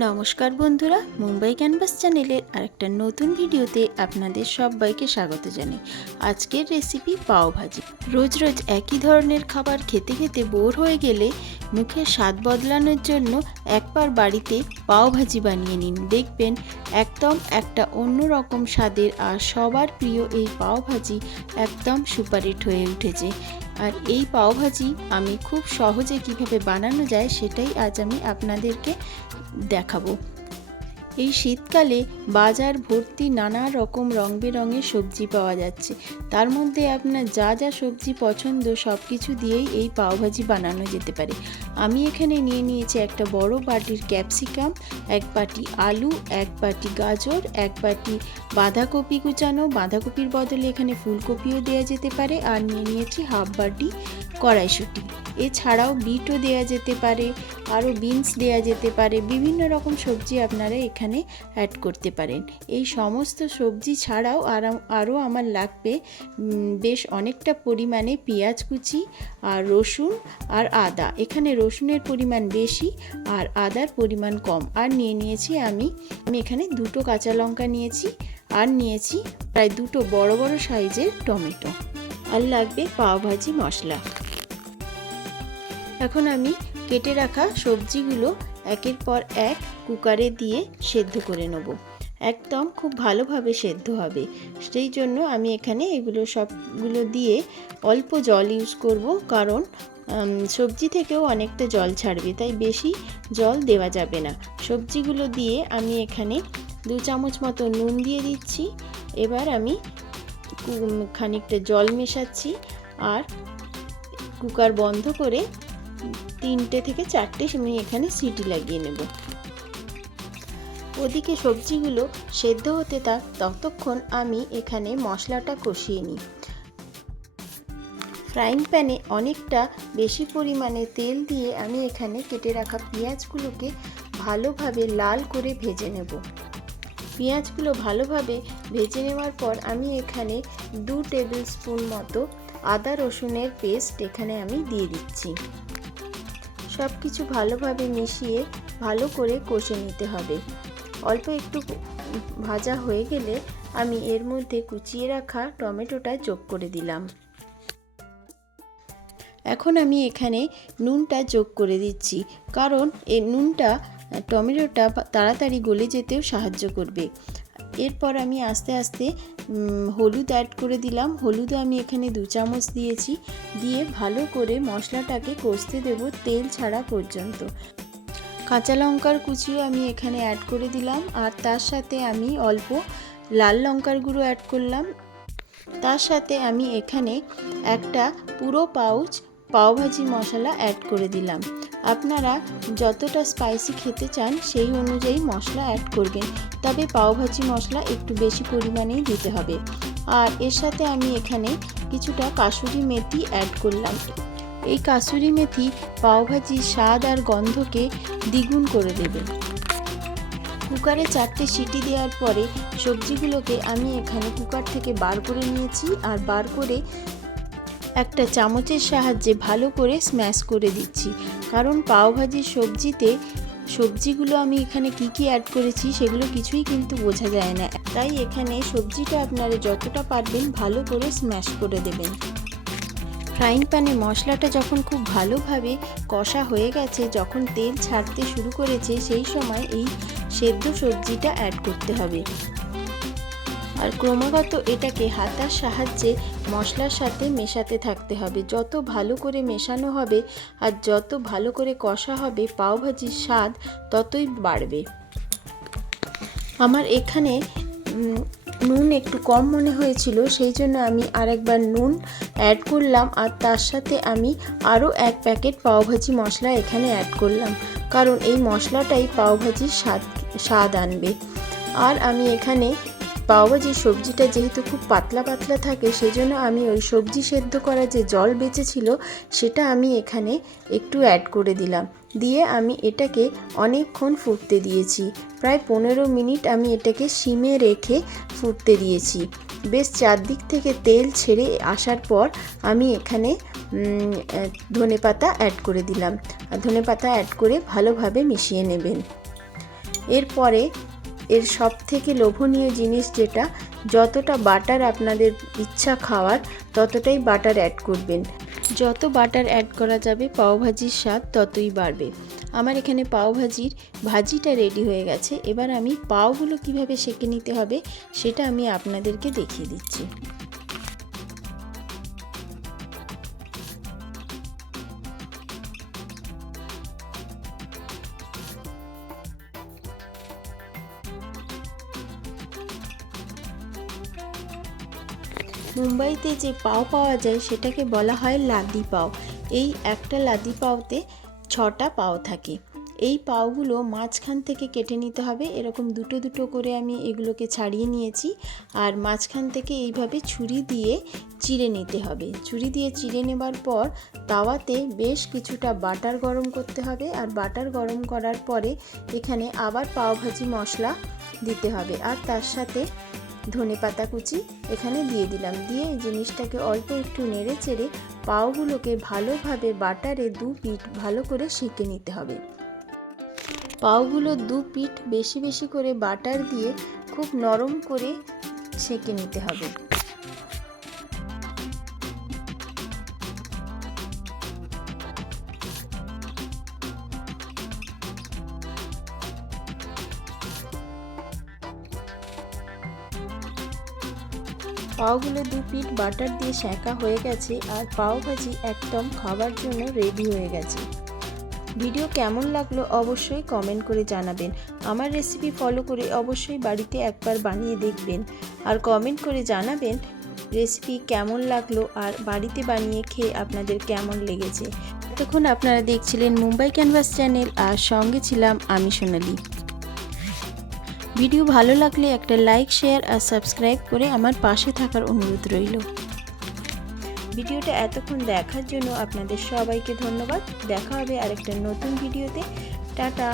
নমস্কার বন্ধুরা, মুম্বাই ক্যানভাস চ্যানেলের আরেকটা নতুন ভিডিওতে আপনাদের সবাইকে স্বাগত জানাই। আজকের রেসিপি পাওভাজি। রোজ রোজ একই ধরনের খাবার খেতে খেতে বোর হয়ে গেলে মুখের স্বাদ বদলানোর জন্য একবার বাড়িতে পাওভাজি বানিয়ে নিন। দেখবেন একদম একটা অন্যরকম স্বাদের আর সবার প্রিয় এই পাওভাজি একদম সুপারহিট হয়ে উঠেছে। আর এই পাওভাজি আমি খুব সহজে কিভাবে বানানো যায় সেটাই আজ আমি আপনাদেরকে দেখাবো। এই শীতকালে বাজার ভর্তি নানা রকম রং বেরঙের সবজি পাওয়া যাচ্ছে। তার মধ্যে আপনার যা যা সবজি পছন্দ সব কিছু দিয়েই এই পাওভাজি বানানো যেতে পারে। আমি এখানে নিয়ে নিয়েছি একটা বড় বাটির ক্যাপসিকাম, এক বাটি আলু, এক বাটি গাজর, এক বাটি বাঁধাকপি কুচানো, বাঁধাকপির বদলে এখানে ফুলকপিও দেওয়া যেতে পারে, আর নিয়ে নিয়েছি হাফ বাটি কড়াইশুঁটি। এছাড়াও বিটও দেওয়া যেতে পারে, আরও বিনস দেওয়া যেতে পারে, বিভিন্ন রকম সবজি আপনারা এখানে অ্যাড করতে পারেন। এই সমস্ত সবজি ছাড়াও আরও আমার লাগবে বেশ অনেকটা পরিমাণে পেঁয়াজ কুচি আর রসুন আর আদা। এখানে রসুনের পরিমাণ বেশি আর আদার পরিমাণ কম। আর নিয়ে নিয়েছি আমি এখানে দুটো কাঁচা লঙ্কা নিয়েছি, আর নিয়েছি প্রায় দুটো বড় বড় সাইজের টমেটো, আর লাগবে পাওভাজি মশলা। এখন আমি কেটে রাখা সবজিগুলো একের পর এক কুকারে দিয়ে সেদ্ধ করে নেব। একদম খুব ভালোভাবে সেদ্ধ হবে, সেই জন্য আমি এখানে এগুলো সবগুলো দিয়ে অল্প জল ইউজ করব, কারণ সবজি থেকেও অনেকটা জল ছাড়বে, তাই বেশি জল দেওয়া যাবে না। সবজিগুলো দিয়ে আমি এখানে 2 চামচ মতো নুন দিয়ে দিচ্ছি। এবার আমি খানিকটা জল মেশাচ্ছি আর কুকার বন্ধ করে 3টে থেকে 4টে আমি এখানে সিটি লাগিয়ে নেব। ওদিকে সবজিগুলো সেদ্ধ হতে থাক, ততক্ষণ আমি এখানে মশলাটা কষিয়ে নিই। ফ্রাইং প্যানে অনেকটা বেশি পরিমাণে তেল দিয়ে আমি এখানে কেটে রাখা পেঁয়াজগুলোকে ভালোভাবে লাল করে ভেজে নেব। পেঁয়াজগুলো ভালোভাবে ভেজে নেওয়ার পর আমি এখানে 2 টেবিল স্পুন মতো আদা রসুনের পেস্ট এখানে আমি দিয়ে দিচ্ছি। সব কিছু ভালোভাবে মিশিয়ে ভালো করে কষে নিতে হবে। অল্প একটু ভাজা হয়ে গেলে আমি এর মধ্যে কুচিয়ে রাখা টমেটোটা যোগ করে দিলাম। এখন আমি এখানে নুনটা যোগ করে দিচ্ছি, কারণ এই নুনটা টমেটোটা তাড়াতাড়ি গলে যেতেও সাহায্য করবে। এরপর আমি আস্তে আস্তে হলুদ অ্যাড করে দিলাম। হলুদও আমি এখানে 2 চামচ দিয়েছি। দিয়ে ভালো করে মশলাটাকে কষতে দেব তেল ছাড়া পর্যন্ত। কাঁচা লঙ্কার কুচিও আমি এখানে অ্যাড করে দিলাম, আর তার সাথে আমি অল্প লাল লঙ্কার গুঁড়ো অ্যাড করলাম। তার সাথে আমি এখানে একটা পুরো পাউচ পাওভাজি মশলা অ্যাড করে দিলাম। আপনারা যতটা স্পাইসি খেতে চান সেই অনুযায়ী মশলা অ্যাড করবেন, তবে পাওভাজি মশলা একটু বেশি পরিমাণেই দিতে হবে। আর এর সাথে আমি এখানে কিছুটা কাসুরি মেথি অ্যাড করলাম। এই কাসুরি মেথি পাওভাজির স্বাদ আর গন্ধকে দ্বিগুণ করে দেবে। কুকারে 4টে সিটি দেওয়ার পরে সবজিগুলোকে আমি এখানে কুকার থেকে বার করে নিয়েছি, আর বার করে একটা চামচের সাহায্যে ভালো করে স্ম্যাশ করে দিচ্ছি, কারণ পাওভাজির সবজিগুলো আমি এখানে কি অ্যাড করেছি সেগুলো কিছুই কিন্তু বোঝা যায় না, তাই এখানে সবজিটা আপনারা যতটা পারবেন ভালো করে স্ম্যাশ করে দেবেন। ফ্রাইং প্যানে মশলাটা যখন খুব ভালোভাবে কষা হয়ে গেছে, যখন তেল ছাড়তে শুরু করেছে, সেই সময় এই সেদ্ধ সবজিটা অ্যাড করতে হবে। আর ক্রমাগত এটাকে হাতার সাহায্যে মশলার সাথে মেশাতে থাকতে হবে। যত ভালো করে মেশানো হবে আর যত ভালো করে কষা হবে, পাওভাজির স্বাদ ততই বাড়বে। আমার এখানে নুন একটু কম মনে হয়েছিল, সেই জন্য আমি আরেকবার নুন অ্যাড করলাম, আর তার সাথে আমি আরও 1 প্যাকেট পাওভাজি মশলা এখানে অ্যাড করলাম, কারণ এই মশলাটাই পাওভাজির স্বাদ আনবে। আর আমি এখানে পাওভাজির সবজিটা যেহেতু খুব পাতলা পাতলা থাকে, সেজন্য আমি ওই সবজি সেদ্ধ করা যে জল বেঁচেছিল সেটা আমি এখানে একটু অ্যাড করে দিলাম। দিয়ে আমি এটাকে অনেকক্ষণ ফুটতে দিয়েছি, প্রায় 15 মিনিট আমি এটাকে সিমে রেখে ফুটতে দিয়েছি। বেশ চারদিক থেকে তেল ছেড়ে আসার পর আমি এখানে ধনেপাতা অ্যাড করে দিলাম, আর ধনেপাতা অ্যাড করে ভালোভাবে মিশিয়ে নেবেন। এরপরে এর সব থেকে লোভনীয় জিনিস যেটা, যতটা বাটার আপনাদের ইচ্ছা খাওয়ার ততটাই বাটার অ্যাড করবেন। যত বাটার অ্যাড করা যাবে পাওভাজির স্বাদ ততই বাড়বে। আমার এখানে ভাজিটা রেডি হয়ে গেছে। এবার আমি পাওগুলো কিভাবে সেঁকে নিতে হবে সেটা আমি আপনাদেরকে দেখিয়ে দিচ্ছি। মুম্বাইতে যে পাও পাওয়া যায় সেটাকে বলা হয় লাদি পাও। এই একটা লাদি পাওতে 6টা পাও থাকে। এই পাওগুলো মাঝখান থেকে কেটে নিতে হবে। এরকম দুটো দুটো করে আমি এগুলোকে ছাড়িয়ে নিয়েছি। আর মাঝখান থেকে এইভাবে ছুরি দিয়ে চিড়ে নিতে হবে। ছুরি দিয়ে চিড়ে নেবার পর তাওয়াতে বেশ কিছুটা বাটার গরম করতে হবে। আর বাটার গরম করার পরে এখানে আবার পাওভাজি মশলা দিতে হবে। আর তার সাথে ধনেপাতা কুচি এখানে দিয়ে দিলাম। দিয়ে এই জিনিসটাকে অল্প একটু নেড়ে চেড়ে পাওগুলোকে ভালোভাবে বাটারে 2 পিঠ ভালো করে সেঁকে নিতে হবে। পাওগুলো 2 পিঠ বেশি বেশি করে বাটার দিয়ে খুব নরম করে সেঁকে নিতে হবে। পাওগুলো 2 পিঠ বাটার দিয়ে সেঁকা হয়ে গেছে আর পাওভাজি একদম খাবার জন্য রেডি হয়ে গেছে। ভিডিও কেমন লাগলো অবশ্যই কমেন্ট করে জানাবেন। আমার রেসিপি ফলো করে অবশ্যই বাড়িতে একবার বানিয়ে দেখবেন আর কমেন্ট করে জানাবেন রেসিপি কেমন লাগলো আর বাড়িতে বানিয়ে খেয়ে আপনাদের কেমন লেগেছে। এতক্ষণ আপনারা দেখছিলেন মুম্বাই ক্যানভাস চ্যানেল আর সঙ্গে ছিলাম আমি সোনালি। ভিডিও ভালো লাগলে একটা লাইক, শেয়ার আর সাবস্ক্রাইব করে আমার পাশে থাকার অনুরোধ রইল। ভিডিওটা এতক্ষণ দেখার জন্য আপনাদের সবাইকে ধন্যবাদ। দেখা হবে আরেকটা নতুন ভিডিওতে। টাটা।